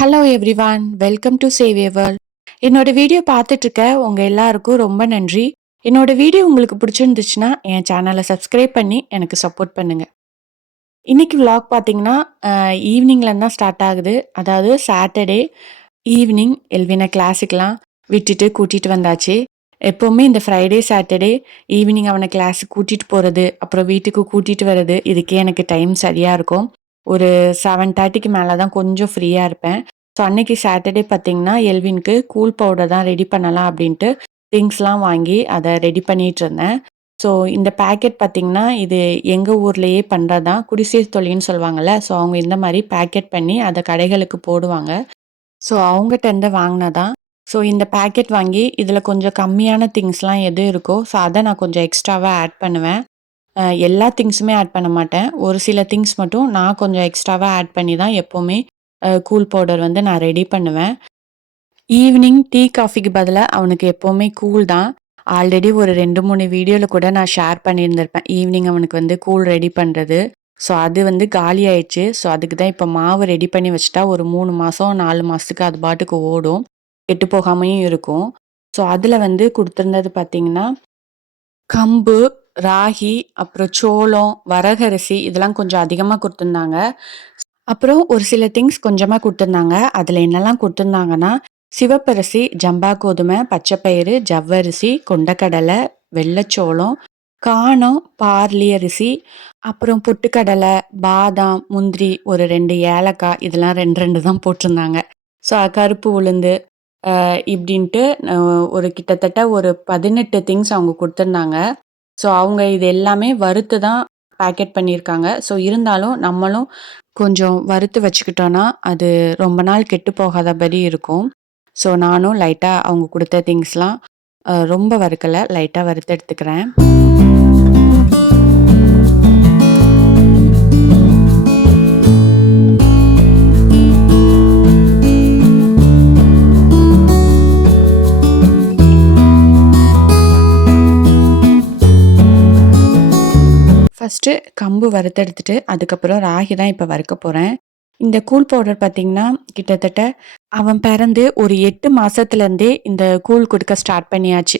Hello everyone, welcome to Xavier world. என்னோட video பார்த்துட்டு இருக்க உங்க எல்லாருக்கும் ரொம்ப நன்றி. என்னோட வீடியோ உங்களுக்கு பிடிச்சிருந்துச்சுன்னா என் சேனலை சப்ஸ்கிரைப் பண்ணி எனக்கு சப்போர்ட் பண்ணுங்க. இன்னைக்கு vlog பார்த்தீங்கன்னா ஈவினிங்ல தான் ஸ்டார்ட் ஆகுது. அதாவது சாட்டர்டே ஈவினிங் எல்வினை கிளாஸுக்கெலாம் விட்டுட்டு கூட்டிட்டு வந்தாச்சு. எப்போவுமே இந்த ஃப்ரைடே சாட்டர்டே ஈவினிங் அவனை கிளாஸுக்கு கூட்டிட்டு போகிறது, அப்புறம் வீட்டுக்கு கூட்டிட்டு வர்றது, இதுக்கே எனக்கு டைம் சரியாக இருக்கும். ஒரு 7:30க்கு மேலே தான் கொஞ்சம் ஃப்ரீயாக இருப்பேன். ஸோ அன்னைக்கு சாட்டர்டே பார்த்தீங்கன்னா எல்வினுக்கு கூல் பவுடர் தான் ரெடி பண்ணலாம் அப்படின்ட்டு திங்ஸ்லாம் வாங்கி அதை ரெடி பண்ணிட்டு இருந்தேன். ஸோ இந்த பேக்கெட் பார்த்தீங்கன்னா இது எங்கள் ஊர்லேயே பண்ணுறது தான், குடிசை தொழில்னு சொல்லுவாங்கள்ல. ஸோ அவங்க இந்த மாதிரி பேக்கெட் பண்ணி அதை கடைகளுக்கு போடுவாங்க. ஸோ அவங்கட்டருந்து வாங்கினதான். ஸோ இந்த பேக்கெட் வாங்கி இதில் கொஞ்சம் கம்மியான திங்ஸ்லாம் எது இருக்கோ ஸோ அதை நான் கொஞ்சம் எக்ஸ்ட்ராவாக ஆட் பண்ணுவேன். எல்லா திங்ஸுமே ஆட் பண்ண மாட்டேன். ஒரு சில திங்ஸ் மட்டும் நான் கொஞ்சம் எக்ஸ்ட்ராவாக ஆட் பண்ணி தான் எப்போவுமே கூல் பவுடர் வந்து நான் ரெடி பண்ணுவேன். ஈவினிங் டீ காஃபிக்கு பதிலாக அவனுக்கு எப்போவுமே கூல் தான். ஆல்ரெடி ஒரு 2-3 வீடியோவில் கூட நான் ஷேர் பண்ணியிருந்திருப்பேன். ஈவினிங் அவனுக்கு வந்து கூல் ரெடி பண்ணுறது. ஸோ அது வந்து காலி ஆயிடுச்சு. ஸோ அதுக்கு தான் இப்போ மாவு ரெடி பண்ணி வச்சுட்டா ஒரு 3 மாதம் 4 மாதத்துக்கு அது பாட்டுக்கு ஓடும். கெட்டு போகாமையும் இருக்கும். ஸோ அதில் வந்து கொடுத்துருந்தது பார்த்தீங்கன்னா கம்பு, ராகி, அப்புறம் சோளம், வரகரிசி இதெல்லாம் கொஞ்சம் அதிகமாக கொடுத்துருந்தாங்க. அப்புறம் ஒரு சில திங்ஸ் கொஞ்சமா குடுத்துருந்தாங்க. அதுல என்னலாம் குடுத்துருந்தாங்கன்னா, சிவப்பரிசி, ஜம்பா கோதுமை, பச்சைப்பயிறு, ஜவ்வரிசி, கொண்டைக்கடலை, வெள்ளைச்சோளம், காணம், பார்லி அரிசி, அப்புறம் பொட்டுக்கடலை, பாதாம், முந்திரி, ஒரு 2 ஏலக்காய் இதெல்லாம் 2, 2 தான் போட்டிருந்தாங்க. ஸோ கருப்பு உளுந்து இப்படின்ட்டு ஒரு கிட்டத்தட்ட ஒரு 18 திங்ஸ் அவங்க குடுத்துருந்தாங்க. ஸோ அவங்க இது எல்லாமே வறுத்து தான் பேக்கெட் பண்ணியிருக்காங்க. ஸோ இருந்தாலும் நம்மளும் கொஞ்சம் வறுத்து வச்சுக்கிட்டோன்னா, அது ரொம்ப நாள் கெட்டு போகாதபடி இருக்கும். ஸோ நானும் லைட்டா அவங்க குடுத்த திங்ஸ்லாம் ரொம்ப வறுக்கல, லைட்டா வறுத்து எடுத்துக்கிறேன். ஃபஸ்ட்டு கம்பு வறுத்தெடுத்துட்டு, அதுக்கப்புறம் ராகி தான் இப்போ வறுக்க போறேன். இந்த கூல் பவுடர் பார்த்தீங்கன்னா, கிட்டத்தட்ட அவன் பிறந்து ஒரு 8 மாசத்துலேருந்தே இந்த கூழ் குடுக்க ஸ்டார்ட் பண்ணியாச்சு.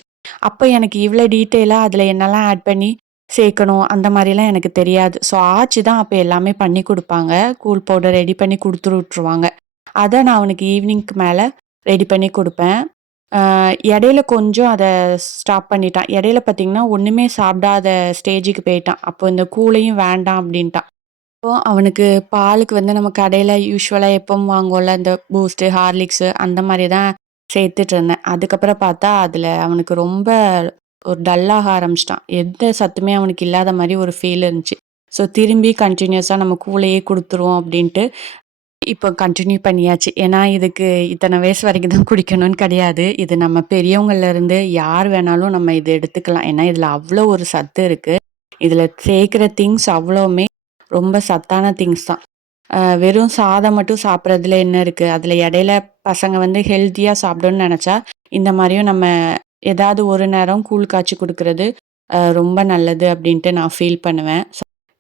அப்போ எனக்கு இவ்வளோ டீட்டெயிலா அதில என்னலாம் ஆட் பண்ணி சேர்க்கணும், அந்த மாரிலாம் எனக்கு தெரியாது. ஸோ ஆச்சி தான் அப்போ எல்லாமே பண்ணி குடுப்பாங்க. கூல் பவுடர் ரெடி பண்ணி குடுத்துட்டு விட்டுருவாங்க. அத நான் அவனுக்கு ஈவினிங்க்கு மேல ரெடி பண்ணி குடுப்பேன். இடையில கொஞ்சம் அத ஸ்டாப் பண்ணிட்டான். இடையில பார்த்தீங்கன்னா, ஒண்ணுமே சாப்பிடாத ஸ்டேஜுக்கு போயிட்டான். அப்போ இந்த கூழையும் வேண்டாம் அப்படின்ட்டான். அப்போ அவனுக்கு பாலுக்கு வந்து நம்ம கடையில யூசுவலா எப்பவும் வாங்குவோம்ல, இந்த பூஸ்ட்டு, ஹார்லிக்ஸு அந்த மாரி தான் சேர்த்துட்டு இருந்தேன். அதுக்கப்புறம் பார்த்தா, அதில அவனுக்கு ரொம்ப ஒரு டல்லாக ஆரம்பிச்சுட்டான். எந்த சத்துமே அவனுக்கு இல்லாத மாரி ஒரு ஃபீல் இருந்துச்சு. ஸோ திரும்பி கன்டினியூஸா நம்ம கூழையே குடுத்துருவோம் அப்படின்ட்டு இப்போ கன்டின்யூ பண்ணியாச்சு. ஏன்னா, இதுக்கு இத்தனை வயசு வரைக்கும் தான் குடிக்கணும்னு கிடையாது. இது நம்ம பெரியவங்கள்ல இருந்து யார் வேணாலும் நம்ம இத எடுத்துக்கலாம். ஏன்னா, இதில அவ்வளோ ஒரு சத்து இருக்கு. இதில சேர்க்கிற திங்ஸ் அவ்வளவுமே ரொம்ப சத்தான திங்ஸ் தான். வெறும் சாதம் மட்டும் சாப்பிட்றதுல என்ன இருக்கு? அதில இடையில பசங்க வந்து ஹெல்த்தியா சாப்பிடணும்னு நெனச்சா, இந்த மாரியும் நம்ம ஏதாவது ஒரு நேரம் கூழ் காய்ச்சி குடுக்குறது ரொம்ப நல்லது அப்டின்ட்டு நான் ஃபீல் பண்ணுவேன்.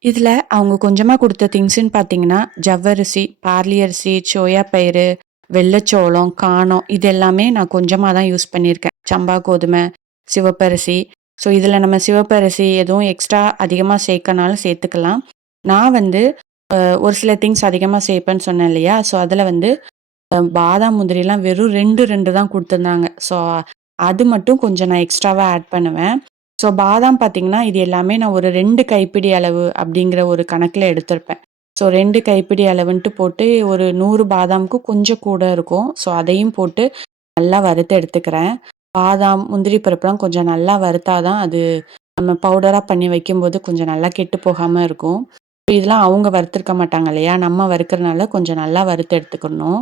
இதில அவங்க கொஞ்சமா குடுத்த திங்ஸ்ன்னு பார்த்தீங்கன்னா, ஜவ்வரிசி, பார்லி அரிசி, சோயா பயிறு, வெள்ளைச்சோளம், காணம் இது எல்லாமே நான் கொஞ்சமா தான் யூஸ் பண்ணியிருக்கேன். சம்பா கோதுமை, சிவப்பரிசி. ஸோ இதில நம்ம சிவப்பரிசி எதுவும் எக்ஸ்ட்ரா அதிகமா சேர்க்கனாலும் சேர்த்துக்கலாம். நான் வந்து ஒரு சில திங்ஸ் அதிகமா சேர்ப்பேன்னு சொன்னேன் இல்லையா? ஸோ அதில வந்து பாதாம், முந்திரிலாம் வெறும் 2, 2 தான் குடுத்துருந்தாங்க. ஸோ அது மட்டும் கொஞ்சம் நான் எக்ஸ்ட்ராவா ஆட் பண்ணுவேன். ஸோ பாதாம் பார்த்தீங்கன்னா, இது எல்லாமே நான் ஒரு 2 கைப்பிடி அளவு அப்படிங்கிற ஒரு கணக்குல எடுத்திருப்பேன். ஸோ 2 கைப்பிடி அளவுன்ட்டு போட்டு ஒரு 100 பாதாமுக்கு கொஞ்சம் கூட இருக்கும். ஸோ அதையும் போட்டு நல்லா வறுத்து எடுத்துக்கிறேன். பாதாம், முந்திரி பருப்புலாம் கொஞ்சம் நல்லா வறுத்தா தான் அது நம்ம பவுடரா பண்ணி வைக்கும்போது கொஞ்சம் நல்லா கெட்டு போகாம இருக்கும். இதெல்லாம் அவங்க வறுத்துருக்க மாட்டாங்க இல்லையா? நம்ம வறுக்கிறனால கொஞ்சம் நல்லா வறுத்து எடுத்துக்கணும்.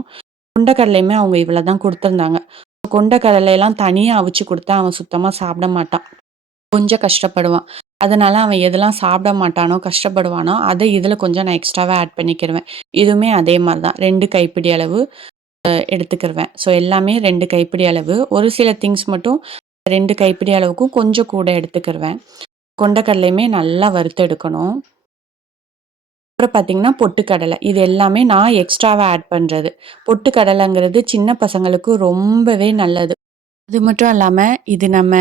கொண்டைக்கடலையுமே அவங்க இவ்வளோ தான் குடுத்துருந்தாங்க. கொண்டைக்கடலையெல்லாம் தனியா அவிச்சு குடுத்தா அவன் சுத்தமா சாப்பிட மாட்டான். கொஞ்சம் கஷ்டப்படுவான். அதனால அவன் எதெல்லாம் சாப்பிட மாட்டானோ, கஷ்டப்படுவானோ, அத இதில கொஞ்சம் நான் எக்ஸ்ட்ராவா ஆட் பண்ணிக்கிருவேன். இதுவுமே அதே மாரி தான் 2 கைப்பிடி அளவு எடுத்துக்கிருவேன். ஸோ எல்லாமே 2 கைப்பிடி அளவு. ஒரு சில திங்ஸ் மட்டும் 2 கைப்பிடி அளவுக்கும் கொஞ்சம் கூட எடுத்துக்கிருவேன். கொண்டைக்கடலையுமே நல்லா வறுத்து எடுக்கணும். அப்புறம் பார்த்தீங்கன்னா, பொட்டுக்கடலை. இது எல்லாமே நான் எக்ஸ்ட்ராவா ஆட் பண்றது. பொட்டுக்கடலைங்கிறது சின்ன பசங்களுக்கு ரொம்பவே நல்லது. அது மட்டும் இல்லாம, இது நம்ம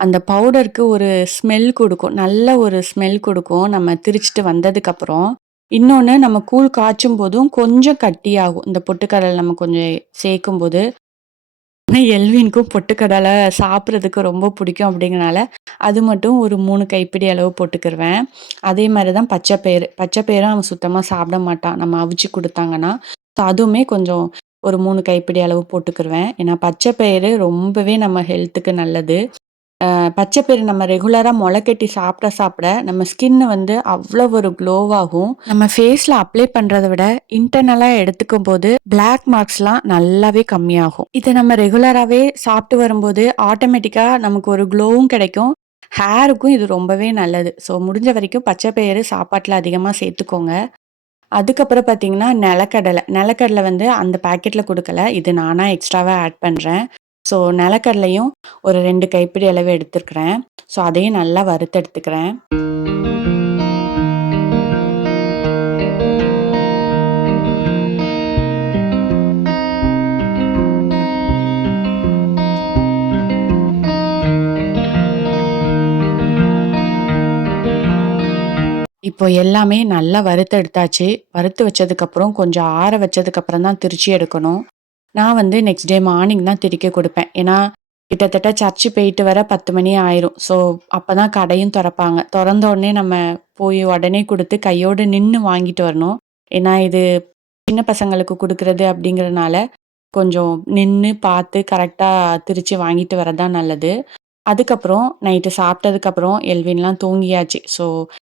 அந்த பவுடருக்கு ஒரு ஸ்மெல் குடுக்கும். நல்ல ஒரு ஸ்மெல் குடுக்கும். நம்ம திரிச்சுட்டு வந்ததுக்கப்புறம். இன்னொன்னு நம்ம கூழ் காய்ச்சும்போதும் கொஞ்சம் கட்டியாகும். இந்த பொட்டுக்கடலை நம்ம கொஞ்சம் சேர்க்கும்போது. எல்வினுக்கும் பொட்டுக்கடலை சாப்பிடுறதுக்கு ரொம்ப பிடிக்கும் அப்படிங்கிறனால, அது மட்டும் ஒரு 3 கைப்பிடி அளவு போட்டுக்கிருவேன். அதே மாரி தான் பச்சைப்பயிறு. பச்சைப்பயிரும் அவன் சுத்தமா சாப்பிட மாட்டான். நம்ம அவிச்சு குடுத்தாங்கன்னா. ஸோ அதுவுமே கொஞ்சம் ஒரு 3 கைப்பிடி அளவு போட்டுக்கிருவேன். ஏன்னா பச்சைப்பயிறு ரொம்பவே நம்ம ஹெல்த்துக்கு நல்லது. பச்சைப்பயிறு நம்ம ரெகுலரா மொளக்கட்டி சாப்பிட, சாப்பிட நம்ம ஸ்கின் வந்து அவ்வளோ ஒரு க்ளோவாகும். நம்ம ஃபேஸ்ல அப்ளை பண்றத விட, இன்டர்னலா எடுத்துக்கும்போது பிளாக் மார்க்ஸ்லாம் நல்லாவே கம்மியாகும். இத நம்ம ரெகுலராவே சாப்பிட்டு வரும்போது, ஆட்டோமேட்டிக்கா நமக்கு ஒரு க்ளோவும் கிடைக்கும். ஹேருக்கும் இது ரொம்பவே நல்லது. ஸோ முடிஞ்ச வரைக்கும் பச்சைப்பயிறு சாப்பாட்டுல அதிகமா சேர்த்துக்கோங்க. அதுக்கப்புறம் பார்த்தீங்கன்னா, நிலக்கடலை. நிலக்கடலை வந்து அந்த பாக்கெட்ல குடுக்கல. இது நானா எக்ஸ்ட்ராவா ஆட் பண்றேன். ஸோ நிலக்கடலையும் ஒரு 2 கைப்பிடி அளவு எடுத்துருக்கிறேன். ஸோ அதையும் நல்லா வறுத்தெடுத்துக்கிறேன். இப்போ எல்லாமே நல்லா வறுத்தெடுத்தாச்சு. வறுத்து வச்சதுக்கப்புறம் கொஞ்சம் ஆற வச்சதுக்கப்புறம் தான் திரிச்சு எடுக்கணும். நான் வந்து நெக்ஸ்ட் டே மார்னிங் தான் திரிக்க குடுப்பேன். ஏன்னா, கிட்டத்தட்ட சர்ச்சு போயிட்டு வர 10 மணி ஆயிரும். ஸோ, அப்பதான் கடையும் தொறப்பாங்க. தொறந்த உடனே நம்ம போய் உடனே குடுத்து கையோட நின்னு வாங்கிட்டு வரணும். ஏன்னா, இது சின்ன பசங்களுக்கு குடுக்குறது அப்படிங்கிறனால, கொஞ்சம் நின்னு பார்த்து கரெக்ட்டா திரிச்சு வாங்கிட்டு வரது தான் நல்லது. அதுக்கப்புறம் நைட்டு சாப்பிட்டதுக்கப்புறம் எல்வின்லாம் தூங்கியாச்சு. ஸோ,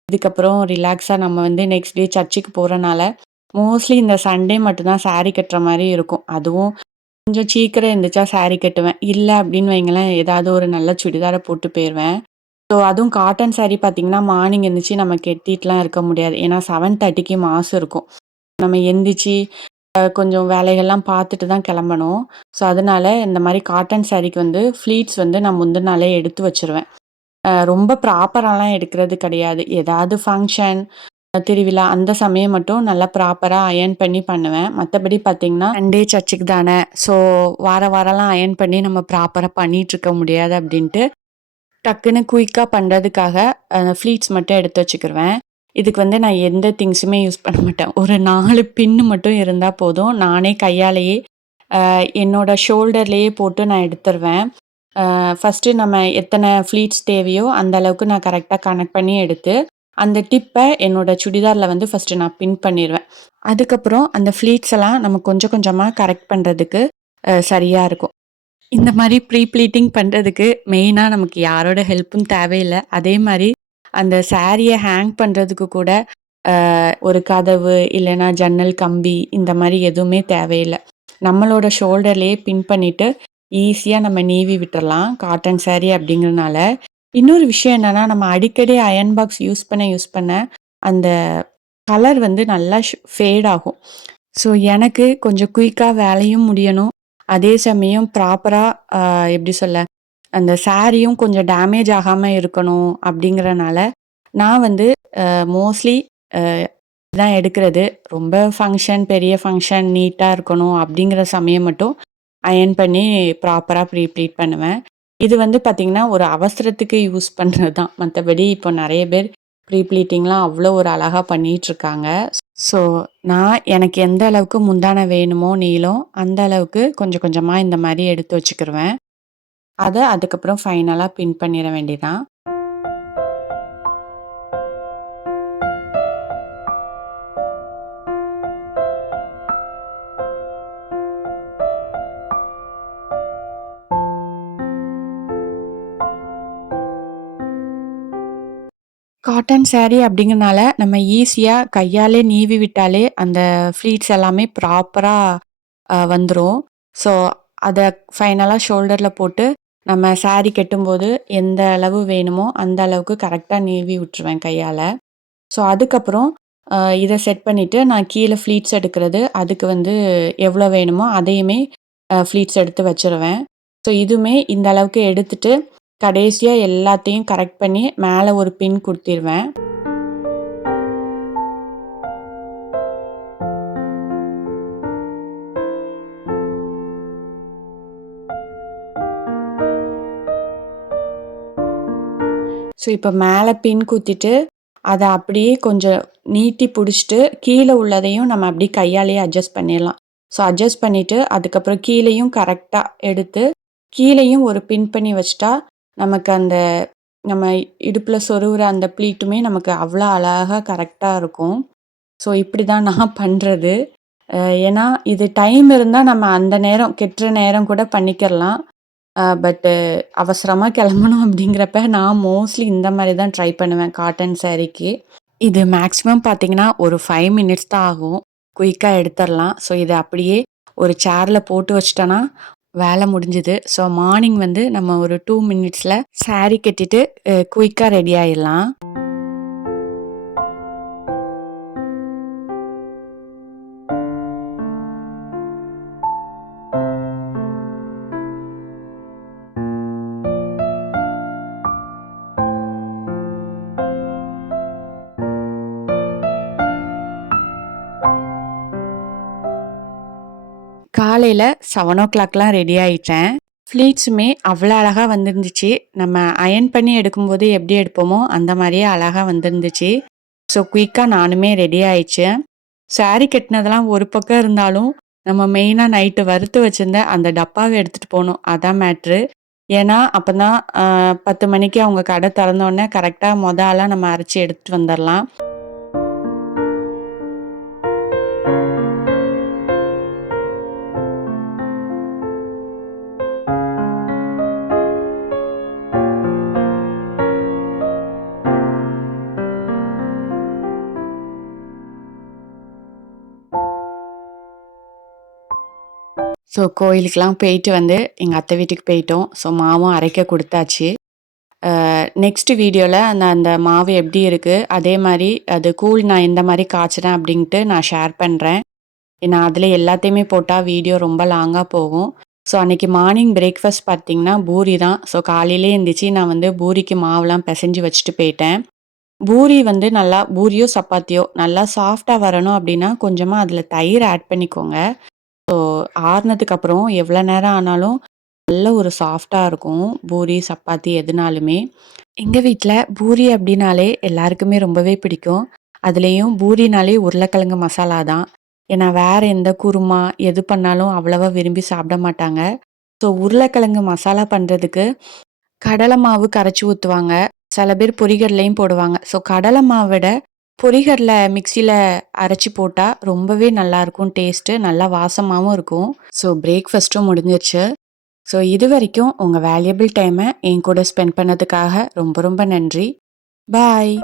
இதுக்கப்புறம் ரிலாக்ஸா நம்ம வந்து நெக்ஸ்ட் டே சர்ச்சுக்கு போறனால, மோஸ்ட்லி இந்த சண்டே மட்டும் தான் சாரி கட்டுற மாரி இருக்கும். அதுவும் கொஞ்சம் சீக்கிரம் எந்திரிச்சா சாரி கட்டுவேன். இல்ல அப்படின்னு வைங்களேன், ஏதாவது ஒரு நல்ல சுடிதார போட்டு போயிருவேன். ஸோ அதுவும் காட்டன் சாரி பார்த்தீங்கன்னா, மார்னிங் எந்திரிச்சு நம்ம கட்டிட்டுலாம் இருக்க முடியாது. ஏன்னா 7:30க்கு மாஸ் இருக்கும். நம்ம எந்திரிச்சு கொஞ்சம் வேலைகள்லாம் பார்த்துட்டு தான் கிளம்பணும். ஸோ அதனால இந்த மாரி காட்டன் சாரீக்கு வந்து ஃப்ளீட்ஸ் வந்து நான் முந்தின நாளே எடுத்து வச்சுருவேன். ரொம்ப ப்ராப்பராலாம் எடுக்கிறது கிடையாது. ஏதாவது ஃபங்ஷன், திருவிழா அந்த சமயம் மட்டும் நல்லா ப்ராப்பரா அயர்ன் பண்ணி பண்ணுவேன். மத்தபடி பார்த்தீங்கன்னா, சண்டே சர்ச்சுக்கு தானே, ஸோ வாரம்லாம் அயர்ன் பண்ணி நம்ம ப்ராப்பரா பண்ணிட்டுருக்க முடியாது அப்டின்ட்டு, டக்குன்னு குயிக்கா பண்றதுக்காக ஃப்ளீட்ஸ் மட்டும் எடுத்து வச்சுக்கிருவேன். இதுக்கு வந்து நான் எந்த திங்ஸுமே யூஸ் பண்ண மாட்டேன். ஒரு 4 பின் மட்டும் இருந்தா போதும். நானே கையாலேயே என்னோட ஷோல்டர்லேயே போட்டு நான் எடுத்துருவேன். ஃபர்ஸ்ட்டு நம்ம எத்தனை ஃப்ளீட்ஸ் தேவையோ, அந்த அளவுக்கு நான் கரெக்ட்டா கனெக்ட் பண்ணி எடுத்து, அந்த டிப்ப என்னோட சுடிதார்ல வந்து ஃபர்ஸ்ட்டு நான் பின் பண்ணிருவேன். அதுக்கப்புறம் அந்த ஃப்ளீட்ஸ் எல்லாம் நம்ம கொஞ்சம் கொஞ்சமா கரெக்ட் பண்றதுக்கு சரியா இருக்கும். இந்த மாரி ப்ரீ ப்ளீட்டிங் பண்றதுக்கு மெயினா நமக்கு யாரோட ஹெல்ப்பும் தேவையில்ல. அதே மாரி அந்த சாரிய ஹேங் பண்றதுக்கு கூட ஒரு கதவு, இல்லன்னா ஜன்னல் கம்பி இந்த மாரி எதுவுமே தேவையில்ல. நம்மளோட ஷோல்டர்லயே பின் பண்ணிட்டு, ஈஸியா நம்ம நீவி விட்டுறலாம். காட்டன் சாரி அப்படிங்கிறனால. இன்னொரு விஷயம் என்னன்னா, நம்ம அடிக்கடி அயர்ன் பாக்ஸ் யூஸ் பண்ண, அந்த கலர் வந்து நல்லா ஃபேட் ஆகும். ஸோ, எனக்கு கொஞ்சம் குயிக்கா வேலையும் முடியணும். அதே சமயம் ப்ராப்பரா அ எப்படி சொல்ல? அந்த சாரியும் கொஞ்சம் டேமேஜ் ஆகாம இருக்கணும் அப்படிங்கிறனால, நான் வந்து மோஸ்ட்லி அ தான் எடுக்கிறது. ரொம்ப ஃபங்ஷன், பெரிய ஃபங்ஷன் நீட்டா இருக்கணும் அப்படிங்கிற சமயம் மட்டும் அயர்ன் பண்ணி ப்ராப்பரா ப்ரீ ப்ளீட் பண்ணுவேன். இது வந்து பார்த்தீங்கன்னா, ஒரு அவசரத்துக்கு யூஸ் பண்றது தான். மத்தபடி இப்போ நெறைய பேர் ப்ரீ ப்ளீட்டிங்லாம் அவ்வளோ ஒரு அழகா பண்ணிட்டுருக்காங்க. ஸோ, நான் எனக்கு எந்த அளவுக்கு முந்தான வேணுமோ நீளம், அந்த அளவுக்கு கொஞ்சம் கொஞ்சமா இந்த மாரி எடுத்து வச்சுக்கிருவேன். அத அதுக்கப்புறம் ஃபைனலா பின் பண்ணிற வேண்டியதான். காட்டன் சாரி அப்படிங்கிறனால, நம்ம ஈஸியா கையாலே நீவி விட்டாலே, அந்த ஃப்ளீட்ஸ் எல்லாமே ப்ராப்பரா வந்துரும். ஸோ, அத ஃபைனலா ஷோல்டர்ல போட்டு, நம்ம சாரி கட்டும்போது எந்த அளவு வேணுமோ, அந்த அளவுக்கு கரெக்ட்டா நீவி விட்டுருவேன் கையால. ஸோ, அதுக்கப்புறம் இத செட் பண்ணிட்டு, நான் கீழ ஃப்ளீட்ஸ் எடுக்கிறது, அதுக்கு வந்து எவ்வளோ வேணுமோ அதையுமே ஃப்ளீட்ஸ் எடுத்து வச்சுருவேன். ஸோ, இதுவுமே இந்த அளவுக்கு எடுத்துட்டு, கடைசியா எல்லாத்தையும் கரெக்ட் பண்ணி, மேல ஒரு பின் குடுத்திருவேன். ஸோ இப்ப மேல பின் குத்திட்டு, அத அப்படியே கொஞ்சம் நீட்டி புடிச்சுட்டு, கீழ உள்ளதையும் நம்ம அப்படியே கையாலேயே அட்ஜஸ்ட் பண்ணிறலாம். ஸோ அட்ஜஸ்ட் பண்ணிட்டு, அதுக்கப்புறம் கீழயும் கரெக்ட்டா எடுத்து, கீழயும் ஒரு பின் பண்ணி வச்சுட்டா, நமக்கு அந்த நம்ம இடுப்புல சொருவுற அந்த ப்ளீட்டுமே நமக்கு அவ்வளோ அழகா கரெக்ட்டா இருக்கும். ஸோ இப்படி தான் நான் பண்றது. ஏன்னா, இது டைம் இருந்தா நம்ம அந்த நேரம் கெட்டுற நேரம் கூட பண்ணிக்கிறலாம். பட்டு அவசரமா கிளம்பணும் அப்படிங்கிறப்ப நான் மோஸ்ட்லி இந்த மாரி தான் ட்ரை பண்ணுவேன் காட்டன் சாரீக்கு. இது மேக்ஸிமம் பார்த்தீங்கன்னா, ஒரு 5 மினிட்ஸ் தான் ஆகும். குயிக்கா எடுத்துறலாம். ஸோ இத அப்படியே ஒரு சேர்ல போட்டு வச்சுட்டோன்னா, வேல முடிஞ்சுது. ஸோ மார்னிங் வந்து நம்ம ஒரு 2 மினிட்ஸ்ல சாரி கட்டிட்டு குயிக்கா ரெடி ஆயிரலாம். காலையில 7:00லாம் ரெடி ஆயிட்டேன். ஃப்ளீட்ஸுமே அவ்வளோ அழகா வந்திருந்துச்சு. நம்ம அயர்ன் பண்ணி எடுக்கும்போது எப்படி எடுப்போமோ, அந்த மாரியே அழகா வந்திருந்துச்சு. ஸோ குயிக்கா நானுமே ரெடி ஆயிடுச்சேன். சாரி கட்டினதெல்லாம் ஒரு பக்கம் இருந்தாலும், நம்ம மெயினா நைட்டு வறுத்து வச்சிருந்த அந்த டப்பாவ எடுத்துட்டு போணும். அதான் மேட்ரு. ஏன்னா, அப்பதான் 10 மணிக்கு அவங்க கடை திறந்தோனே கரெக்ட்டா மொத ஆளா நம்ம அரைச்சு எடுத்துட்டு வந்துரலாம். ஸோ கோயிலுக்குலாம் போயிட்டு வந்து எங்க அத்தை வீட்டுக்கு போயிட்டோம். ஸோ மாவும் அரைக்க குடுத்தாச்சு. நெக்ஸ்ட் வீடியோல நான் அந்த மாவு எப்படி இருக்கு, அதே மாரி அது கூழ் நான் எந்த மாரி காய்ச்சினேன் அப்படின்ட்டு நான் ஷேர் பண்றேன். ஏன்னா, அதில எல்லாத்தையுமே போட்டா வீடியோ ரொம்ப லாங்கா போகும். ஸோ அன்னைக்கு மார்னிங் பிரேக்ஃபாஸ்ட் பார்த்தீங்கன்னா, பூரி தான். ஸோ காலையிலேயே எந்திரிச்சு நான் வந்து பூரிக்கு மாவுலாம் பெசஞ்சு வச்சுட்டு போயிட்டேன். பூரி வந்து நல்லா பூரியோ, சப்பாத்தியோ நல்லா சாஃப்ட்டா வரணும் அப்படின்னா, கொஞ்சமா அதில தயிர் ஆட் பண்ணிக்கோங்க. ஆறுனதுக்கு அப்புறம் எவ்வளோ நேரம் ஆனாலும் நல்ல ஒரு சாஃப்ட்டா இருக்கும். பூரி, சப்பாத்தி எதுனாலுமே. எங்க வீட்ல பூரி அப்டின்னாலே எல்லாருக்குமே ரொம்பவே பிடிக்கும். அதுலயும் பூரினாலே உருளைக்கிழங்கு மசாலா தான். ஏன்னா வேற எந்த குருமா, எது பண்ணாலும் அவ்வளவா விரும்பி சாப்பிட மாட்டாங்க. ஸோ உருளைக்கிழங்கு மசாலா பண்றதுக்கு கடலை மாவு கரைச்சு ஊத்துவாங்க. சில பேர் பொரிகடலையும் போடுவாங்க. ஸோ கடலை மாவ விட பொரிகடல மிக்ஸியில அரைச்சு போட்டா ரொம்பவே நல்லாருக்கும் டேஸ்ட்டு. நல்லா வாசமாவும் இருக்கும். ஸோ பிரேக்ஃபாஸ்ட்டும் முடிஞ்சிருச்சு. ஸோ இதுவரைக்கும் உங்க வேல்யூபிள் டைம என் கூட ஸ்பெண்ட் பண்ணதுக்காக ரொம்ப ரொம்ப நன்றி. பாய்.